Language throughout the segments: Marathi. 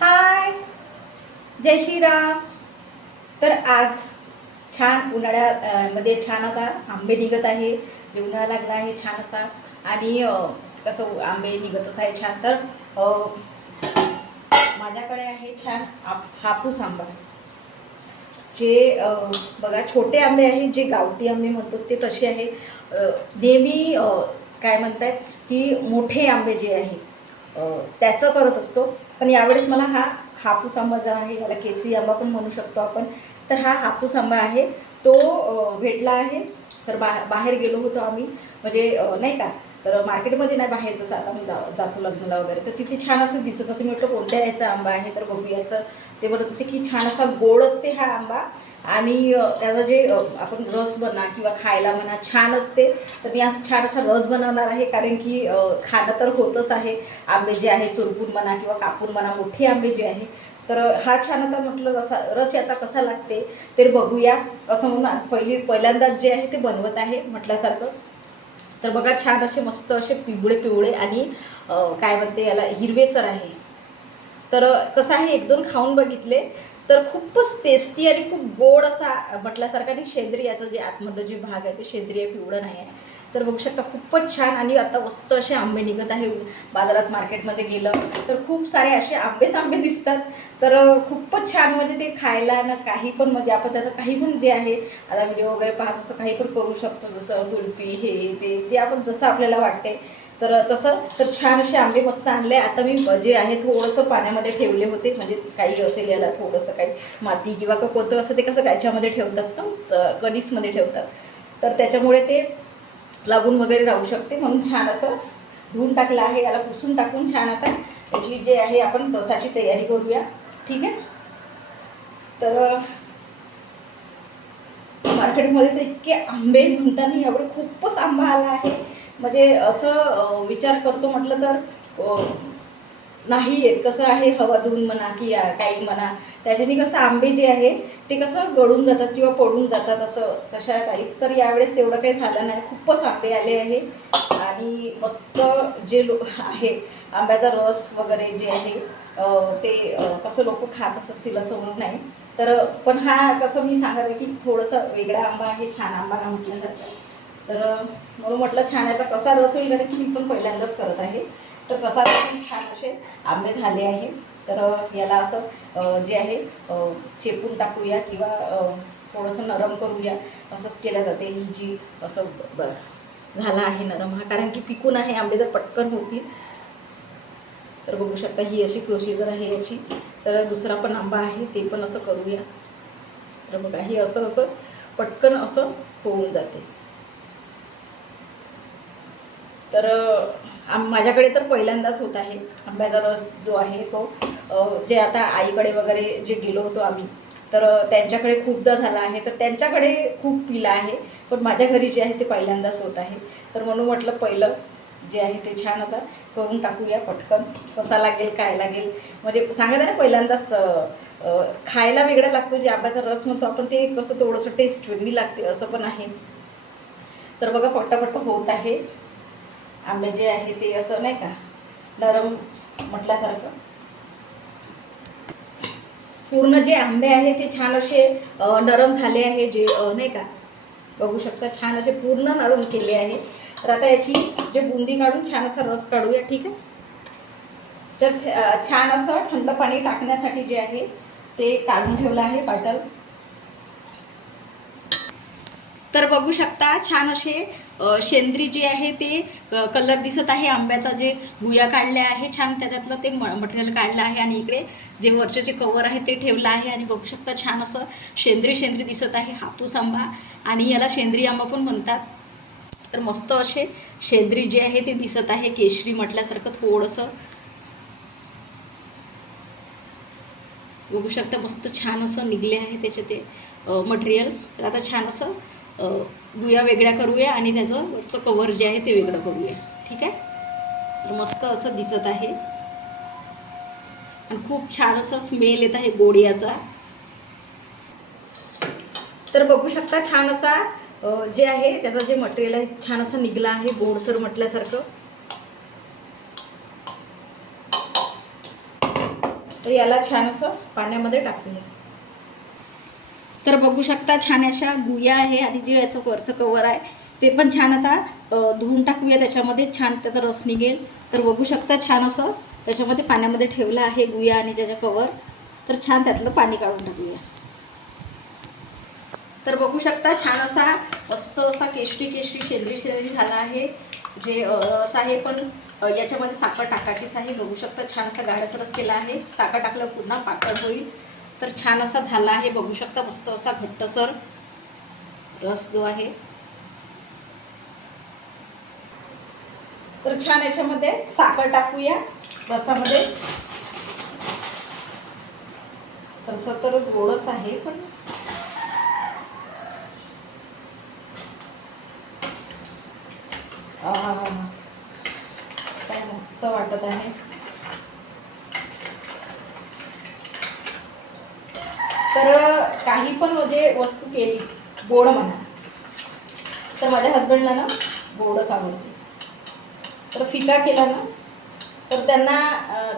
हाय, जय श्रीराम. तर आज छान उन्हाळ्यामध्ये छान आता आंबे निघत आहे. उन्हाळा लागला आहे छान असा. आणि कसं आंबे निघतच आहे छान. तर माझ्याकडे आहे छान हापूस आंबा. जे बघा छोटे आंबे आहेत, जे गावठी आंबे म्हणतो ते तसे आहे. नेहमी काय म्हणतात की मोठे आंबे जे आहे त्याचं करत असतो. पण यावेळेस मला हा हापूस आंबा जो आहे, याला केसरी आंबा पण म्हणू शकतो आपण. तर हा हापूस आंबा आहे तो भेटला आहे. तर बाहेर गेलो होतो आम्ही, म्हणजे नाही का, तर मार्केटमध्ये नाही, बाहेर जसं आता मी जातो लग्नाला वगैरे, तर तिथे छान असं दिसत होतं. मी म्हटलं कोणत्या याचा आंबा आहे, तर बघूयाचं. ते म्हणत होते की छान असा गोड असते हा आंबा. आणि त्याचं जे आपण रस म्हणा किंवा खायला म्हणा छान असते. तर मी आज छान असा रस बनवणार आहे, कारण की खाणं तर होतच आहे. आंबे जे आहे चुरपून म्हणा किंवा कापून म्हणा, मोठे आंबे जे आहे. तर हा छान आता म्हटलं रस याचा कसा लागते ते बघूया असं म्हणून पहिल्यांदाच जे आहे ते बनवत आहे म्हटल्यासारखं. तर बघा छान असे मस्त असे पिवळे पिवळे आणि काय म्हणते याला हिरवेसर आहे. तर कसं आहे, एक दोन खाऊन बघितले तर खूपच टेस्टी आणि खूप गोड असा म्हटल्यासारखा. आणि सेंद्रियाचं जे आतमधलं जे भाग आहे ते सेंद्रिय पिवळं नाही आहे. तर बघू शकता खूपच छान. आणि आता मस्त असे आंबे निघत आहे. बाजारात मार्केटमध्ये गेलं तर खूप सारे असे आंबे दिसतात. तर खूपच छान, म्हणजे ते खायला ना काही पण, म्हणजे आपण त्याचं काही पण जे आहे आता व्हिडिओ वगैरे पाहत असं काही पण करू शकतो. जसं कुल्फी हे ते आपण जसं आपल्याला वाटते तर तसं. तर छान असे आंबे मस्त आणले. आता मी जे आहे थोडंसं पाण्यामध्ये ठेवले होते, म्हणजे काही असेल याला थोडंसं काही माती किंवा कोणतं असं ते कसं याच्यामध्ये ठेवतात ना, कणीसमध्ये ठेवतात. तर त्याच्यामुळे ते लागून वगैरे राहू शकते, म्हणून छान असं धुवून टाकलं आहे. याला पुसून टाकून छान आता याची जे आहे आपण रसाची तयारी करूया. ठीक आहे. तर मार्केटमध्ये तर इतके आंबे म्हणताना यावेळी खूपच आंबा आला आहे. म्हणजे असं विचार करतो म्हटलं तर नाही येत. कसं आहे, हवा धुवून म्हणा की काही म्हणा, त्याच्याने कसं आंबे जे आहे ते कसं गळून जातात किंवा पडून जातात असं, तशा टाईप. तर यावेळेस तेवढं काही झालं नाही, खूपच आंबे आले आहे. आणि मस्त जे आहे आंब्याचा रस वगैरे जे आहे ते कसं लोक खातच असतील असं म्हणून नाही. तर पण हा कसं मी सांगत आहे की थोडंसं वेगळा आंबा आहे, छान आंबा ना म्हटल्यासारखं. तर म्हणून म्हटलं छान याचा कसा रस होईल, कारण की मी पण पहिल्यांदाच करत आहे. तर कसा रस छान असे आंबे झाले आहे. तर याला असं जे आहे चेपून टाकूया किंवा थोडंसं नरम करूया. असंच केलं जाते. ही जी असं झाला आहे नरम हा, कारण की पिकून आहे आंबे तर पटकन होतील. तर बघू शकता ही अशी प्रोसिजर आहे याची. तर दुसरा पण आंबा आहे ते पण असं करूया. तर बघा हे असं असं पटकन असं होऊन जाते. तर माझ्याकडे तर पहिल्यांदाच होत आहे आंब्याचा रस जो आहे तो. जे आता आईकडे वगैरे जे गेलो होतो आम्ही, तर त्यांच्याकडे खूपदा झाला आहे, तर त्यांच्याकडे खूप पिला आहे. पण माझ्या घरी जे आहे ते पहिल्यांदाच होत आहे. तर म्हणून म्हटलं पहिलं जे आहे ते छान आता करून टाकूया पटकन. कसा लागेल काय लागेल, म्हणजे सांगत आहे ना पहिल्यांदाच खायला वेगळा लागतो. जे आंब्याचा रस म्हणतो आपण ते कसं थोडंसं टेस्ट वेगळी लागते असं पण आहे. तर बघा पट्टापट्ट होत आहे. आंबे जे आहे ते असं नाही का नरम म्हटल्यासारखं. पूर्ण जे आंबे आहे ते छान असे नरम झाले आहे. जे नाही का बघू शकता छान असे पूर्ण नरम केले आहे. तर आता याची जे बुंदी काढून छान असा रस काढूया. ठीक आहे. तर छान असं थंड पाणी टाकण्यासाठी जे आहे ते काढून ठेवलं आहे बाटल. तर बघू शकता छान असे शेंद्री जे आहे ते कलर दिसत आहे. आंब्याचा जे गुया काढल्या आहे छान, त्याच्यातलं ते मटेरियल काढलं आहे. आणि इकडे जे वरचे जे कवर आहे ते ठेवलं आहे. आणि बघू शकता छान असं शेंद्री दिसत आहे हापूस आंबा. आणि याला शेंद्री आंबा पण म्हणतात. तर मस्त असे शेंद्री जे आहे ते दिसत आहे, केशरी म्हटल्यासारखं थोडंसं. बघू शकता मस्त छान असं निघले आहे त्याचे ते मटेरियल. तर आता छान असं गुया वेगळ्या करूया आणि त्याचं वरचं कवर जे आहे ते वेगळं करूया. ठीक आहे. तर मस्त असं दिसत आहे आणि खूप छान असं स्मेल येत आहे गोड याचा. तर बघू शकता छान असा जे आहे त्याचं जे मटेरियल आहे छान असं निघलं आहे गोडसर म्हटल्यासारखं. तर याला छान असं पाण्यामध्ये टाकूया. तर बघू शकता छान अशा गुया आहे आणि जे याचं वरचं कवर आहे ते पण छान आता धुवून टाकूया. त्याच्यामध्ये छान त्याचा रस निघेल. तर बघू शकता छान असं त्याच्यामध्ये पाण्यामध्ये ठेवलं आहे गुया आणि त्याच्या कवर. तर छान त्यातलं पाणी काढून टाकूया. तर बघू शकता छान असा मस्त असा केशरी शेंद्री झाला आहे. जे रस आहे पण याच्यामध्ये साखर टाकायचीच आहे. बघू शकता छान असा गाढसा रस केला आहे. साखर टाकल्यावर पुन्हा पातळ होईल. तर छान असा झाला आहे. बघू शकता मस्त असा घट्टसर रस जो आहे. तर छान याच्यामध्ये साखर टाकूया रसामध्ये. तसं तर गोडच आहे पण काय मस्त वाटत आहे. तर काही पण म्हणजे वस्तू केली गोड म्हणा तर माझ्या हस्बंडला ना गोडच आवडते. तर फिका केला ना तर त्यांना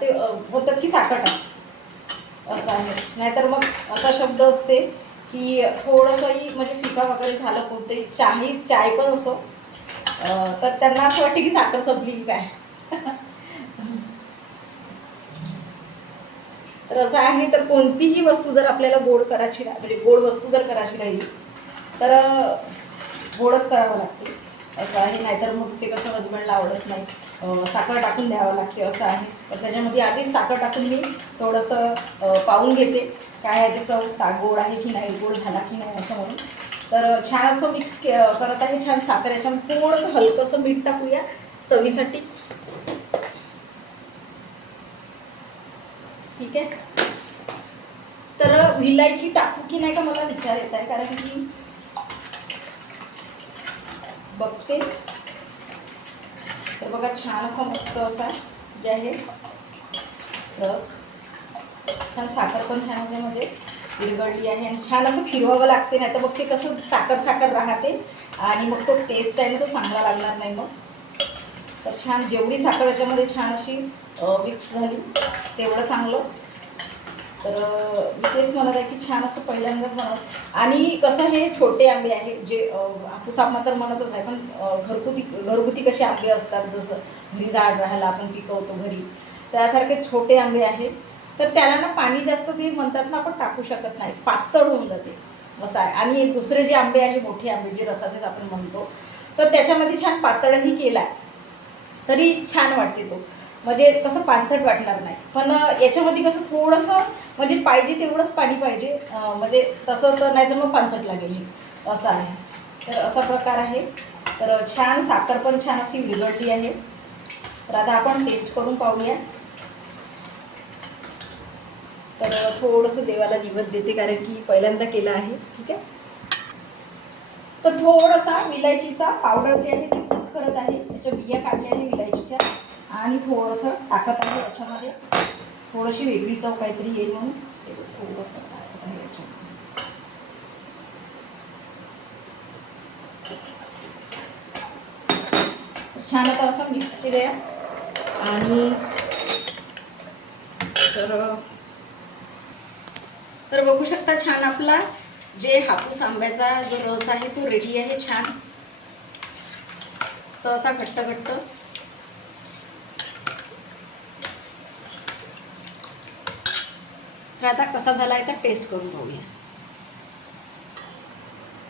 ते बोलतात की साखर टाक असं आहे. नाहीतर मग असा शब्द असते की थोडंसंही म्हणजे फिका वगैरे झालं कोणतंही चाय पण असो तर त्यांना असं वाटतं की साखर संपली की काय. तर असं आहे. तर कोणतीही वस्तू जर आपल्याला गोड करायची म्हणजे गोड वस्तू जर करायची राहिली तर गोडच करावं लागते असं आहे. नाहीतर मग ते कसं हजबंडला आवडत नाही. साखर टाकून द्यावं लागते असं आहे. तर त्याच्यामध्ये आधीच साखर टाकून मी थोडंसं पाहून घेते काय आहे त्याचं गोड आहे की नाही, गोड झाला की नाही असं म्हणून. तर छान असं मिक्स करत आहे. छान साखर याच्यामध्ये थोडंसं हलकंसं मीठ टाकूया चवीसाठी. ठीक आहे. तर विलायची टाकू की नाही का मला विचार येत आहे कारण की बघते. तर बघा छान असा मस्त असा जे आहे रस. छान साखर पण छान त्यामध्ये विरघळली आहे आणि छान असं फिरवावं लागते. नाही तर मग ते कसं साखर राहते आणि मग तो टेस्ट आहे ना तो चांगला लागणार नाही मग. तर छान जेवढी साखर याच्यामध्ये छान अशी मिक्स झाली तेवढं चांगलं. तर मी तेच म्हणत आहे की छान असं पहिल्यांदा बनव. आणि कसं हे छोटे आंबे आहे जे हापूस आंबा तर म्हणतच आहे पण घरगुती कसे आंबे असतात जसं घरी झाड राहायला आपण पिकवतो घरी त्यासारखे छोटे आंबे आहे. तर त्याला ना पाणी जास्त ते म्हणतात ना आपण टाकू शकत नाही, पातळ होऊन जाते असं आहे. आणि दुसरे जे आंबे आहे मोठे आंबे जे रसाचेच आपण म्हणतो तर त्याच्यामध्ये छान पातळही केला आहे तरी छान वाटते तो. म्हणजे कसं पानसट वाटणार नाही. पण याच्यामध्ये कसं थोडंसं म्हणजे पाहिजे तेवढंच पाणी पाहिजे म्हणजे तसं तर नाही तर मग पानसट लागेल हे असं आहे. तर असा प्रकार आहे. तर छान साखर पण छान अशी विरघळली आहे. तर आता आपण टेस्ट करून पाहूया. तर थोडंसं देवाला निवेद देते कारण की पहिल्यांदा केलं आहे. ठीक आहे. तर थोडासा विलायचीचा पावडर जे आहे ते कूट करत आहे. त्याच्या बिया काढल्या आहे विलायचीच्या आणि थोडंसं टाकत आहे याच्यामध्ये. थोडीशी वेगळी चव काहीतरी येईल म्हणून ते थोडंसं टाकत आहे याच्यामध्ये. छान आता असं मिक्स केलं आणि तर बघू शकता छान आपला जे हापूस आंब्याचा जो रस आहे तो रेडी आहे. छान मस्त असा घट्ट. तर आता कसा झाला आहे तर टेस्ट करून पाहूया.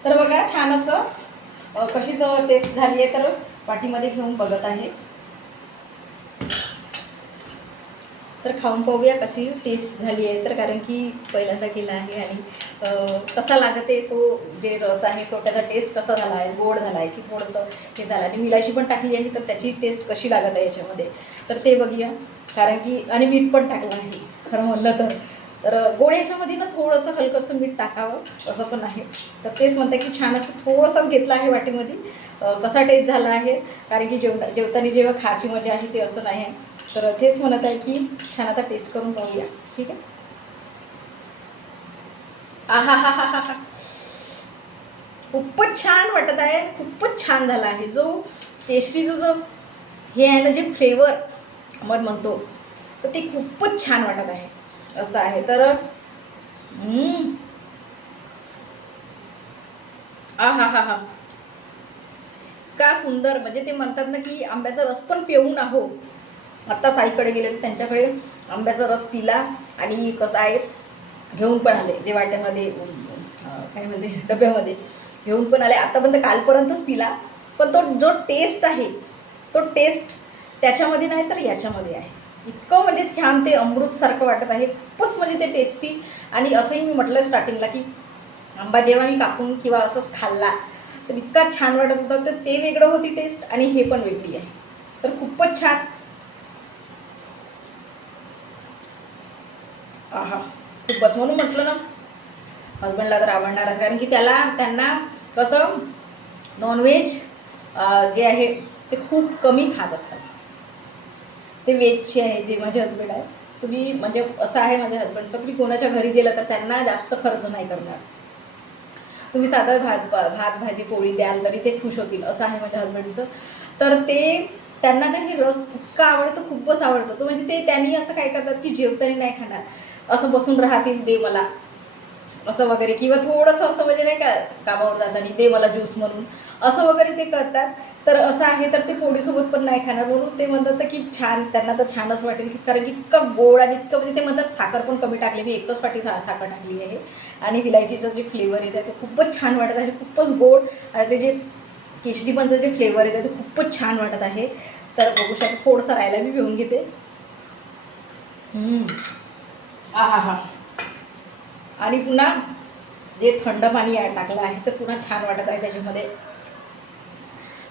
तर बघा छान असं कशी चव टेस्ट झाली आहे तर वाटीमध्ये घेऊन बघत आहे. तर खाऊन पाहूया कशी टेस्ट झाली आहे. तर कारण की पहिल्यांदा केला आहे आणि कसा लागते तो जे रस आहे तो त्याचा टेस्ट कसा झाला आहे, गोड झाला आहे की थोडंसं हे झालं आणि विलायची पण टाकली आहे तर त्याची टेस्ट कशी लागत आहे याच्यामध्ये तर ते बघूया. कारण की आणि मीठ पण टाकलं आहे खरं म्हणलं तर गोड याच्यामध्ये ना थोडंसं हलकंसं मीठ टाकावं असं पण आहे. तर तेच म्हणते की छान असं थोडंसंच घेतलं आहे वाटीमध्ये. कसा टेस्ट झाला आहे कारण की जेवताना जेव्हा खायची मजा आहे ते असं नाही आहे. तर तेच म्हणत आहे की छान आता टेस्ट करून पाहूया. ठीक आहे. हा खूपच छान वाटत आहे. खूपच छान झाला आहे. जो केशरीचं जो हे आहे ना जे फ्लेवर आपण म्हणतो तर ते खूपच छान वाटत आहे. असं आहे. तर आ हा हा हा, का सुंदर. म्हणजे ते म्हणतात ना की आंब्याचा रस पण पिऊन आहो. आत्ता साईकडे गेले तर त्यांच्याकडे आंब्याचा रस पिला आणि कसं आहे घेऊन पण आले, जे वाट्यामध्ये काय म्हणते डब्यामध्ये घेऊन पण आले. आतापर्यंत कालपर्यंतच पिला, पण तो जो टेस्ट आहे तो टेस्ट त्याच्यामध्ये नाही तर याच्यामध्ये आहे. इतकं म्हणजे छान, ते अमृतसारखं वाटत आहे. खूपच म्हणजे ते टेस्टी. आणि असंही मी म्हटलं स्टार्टिंगला की आंबा जेव्हा मी कापून किंवा असंच खाल्ला तर इतका छान वाटत होता. तर ते वेगळं होती टेस्ट आणि हे पण वेगळी आहे. तर खूपच छान. आहा, खूपच. म्हणून म्हटलं ना हजबंडला तर आवडणारच, कारण की त्यांना कसं नॉनव्हेज जे आहे ते खूप कमी खात असतात. ते व्हेजचे आहे जे माझे हजबंड आहे. तुम्ही म्हणजे असं आहे माझ्या हजबंडचं, तुम्ही कोणाच्या घरी गेलं तर त्यांना जास्त खर्च नाही करणार. तुम्ही साधं भात भाजी पोळी द्याल तरी ते खुश होतील, असं आहे माझ्या हजबंडचं. तर ते त्यांना ना हे रस इतका आवडतं, खूपच आवडतं. तो म्हणजे ते त्यांनी असं काय करतात की जेवताना नाही खाणार, असं बसून राहतील दे मला असं वगैरे, किंवा थोडंसं असं म्हणजे नाही का कामावर जाताना दे मला ज्यूस म्हणून असं वगैरे ते करतात. तर असं आहे. तर ते पोळीसोबत पण नाही खाणार, म्हणून ते म्हणतात की छान, त्यांना तर छानच वाटेल की, कारण की इतकं गोड आणि इतकं म्हणजे ते म्हणतात साखर पण कमी टाकली. मी एकच पाटी साखर टाकली आहे आणि विलायचीचं जे फ्लेवर येत आहे ते खूपच छान वाटत आहे, खूपच गोड. आणि ते जे केशरीपणचं जे फ्लेवर येत आहे ते खूपच छान वाटत आहे. तर बघू शकता, थोडंसं राहायला मी घेऊन घेते. हा हा हा. आणि पुन्हा जे थंड पाणी टाकलं आहे तर पुन्हा छान वाटत आहे त्याच्यामध्ये.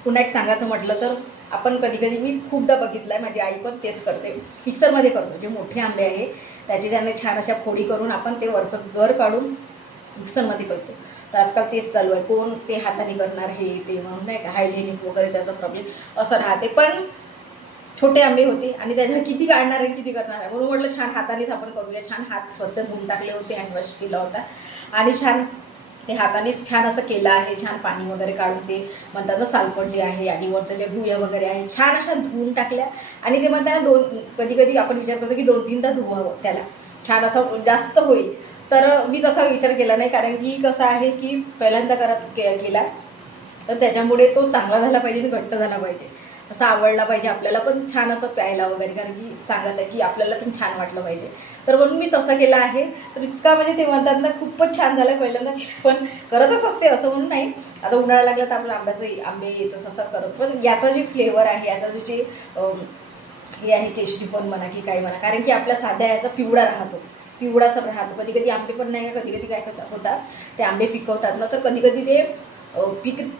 पुन्हा एक सांगायचं म्हटलं तर आपण कधी कधी, मी खूपदा बघितलं आहे, माझी आई पण तेच करते, मिक्सरमध्ये करतो. जे मोठे आंबे आहे त्याचे ज्याने छान अशा फोडी करून आपण ते वरचं गर काढून मिक्सरमध्ये करतो. तर आजकाल तेच चालू आहे, कोण ते हाताने करणार हे ते म्हणून नाही का, हायजेनिक वगैरे त्याचा प्रॉब्लेम असं राहते. पण छोटे आंबे होते आणि त्याच्यावर किती काढणार आहे किती करणार आहे, म्हणून म्हटलं छान हातानेच आपण करूया. छान हात स्वच्छ धुवून टाकले होते, हँडवॉश केला होता आणि छान ते हातानेच छान असं केलं आहे. छान पाणी वगैरे काढून ते म्हणतात ना सालपट जे आहे आणि वरचं जे गुया वगैरे आहे छान अशा धुवून टाकल्या. आणि ते म्हणताना कधी कधी आपण विचार करतो की 2-3दा धुवावं त्याला, छान असं जास्त होईल. तर मी तसा विचार केला नाही, कारण की कसं आहे की पहिल्यांदा केला तर त्याच्यामुळे तो चांगला झाला पाहिजे आणि घट्ट झाला पाहिजे, असं आवडला पाहिजे आपल्याला पण छान असं प्यायला वगैरे, कारण की सांगत आहे की आपल्याला पण छान वाटलं पाहिजे. तर म्हणून मी तसं केलं आहे. तर इतका म्हणजे ते म्हणतात ना खूपच छान झालं. पहिल्यांदा पण करतच असते असं म्हणून नाही, आता उन्हाळा लागला तर आपलं आंबे येतच असतात करत. पण याचा जे फ्लेवर आहे, याचा जे हे आहे केशरी पण म्हणा की काय म्हणा, कारण की आपल्या साध्या याचा पिवळा राहतो, पिवळासर राहतो. कधी कधी आंबे पण नाही का, कधी कधी काय होतात ते आंबे पिकवतात ना, तर कधी कधी ते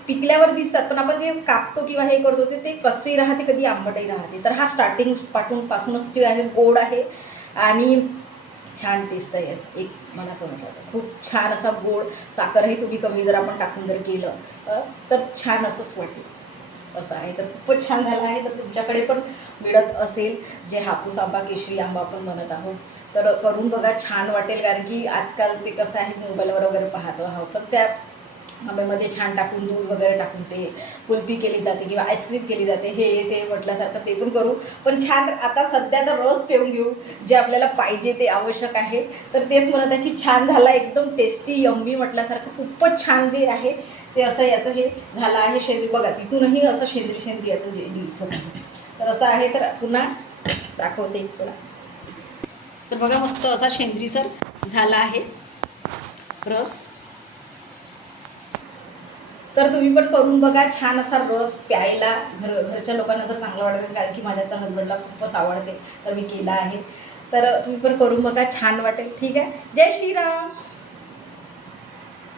पिकल्यावर दिसतात, पण आपण जे कापतो किंवा हे करतो ते कच्चेही राहते, कधी आंबटही राहते. तर हा स्टार्टिंग पासूनच जे आहे गोड आहे आणि छान टेस्ट आहे याचं. एक मनाचं म्हटलं तर खूप छान असा गोड. साखरही तुम्ही कमी जर आपण टाकून जर केलं तर छान असंच वाटेल, असं आहे. तर खूपच छान झालं आहे. तर तुमच्याकडे पण मिळत असेल जे हापूस आंबा, केशरी आंबा आपण म्हणत आहोत, तर करून बघा, छान वाटेल. कारण की आजकाल ते कसं आहे मोबाईलवर वगैरे पाहतो आहोत, पण त्या आंब्यामध्ये छान टाकून दूध वगैरे टाकून ते कुल्फी केली जाते किंवा आईस्क्रीम केली जाते, हे ते म्हटल्यासारखं ते पण करू. पण छान आता सध्या तर रस पिऊन घेऊ, जे आपल्याला पाहिजे ते आवश्यक आहे. तर तेच म्हणत आहे की छान झाला, एकदम टेस्टी यम्मी म्हटल्यासारखं खूपच छान जे आहे ते असं याचं हे झालं आहे. शेंद्री बघा, तिथूनही असं शेंद्री असं जे दिसत आहे. तर असं आहे. तर पुन्हा दाखवते पुन्हा. तर बघा, मस्त असा शेंद्रीसर झाला आहे रस. तर तुम्ही पण करून बघा, छान असा रस प्यायला. घरच्या लोकांना जर चांगलं वाटत असेल, कारण की माझ्या तर हजबंडला खूपच आवडते, तर मी केला आहे. तर तुम्ही पण करून बघा, छान वाटेल. ठीक आहे. जय श्रीराम.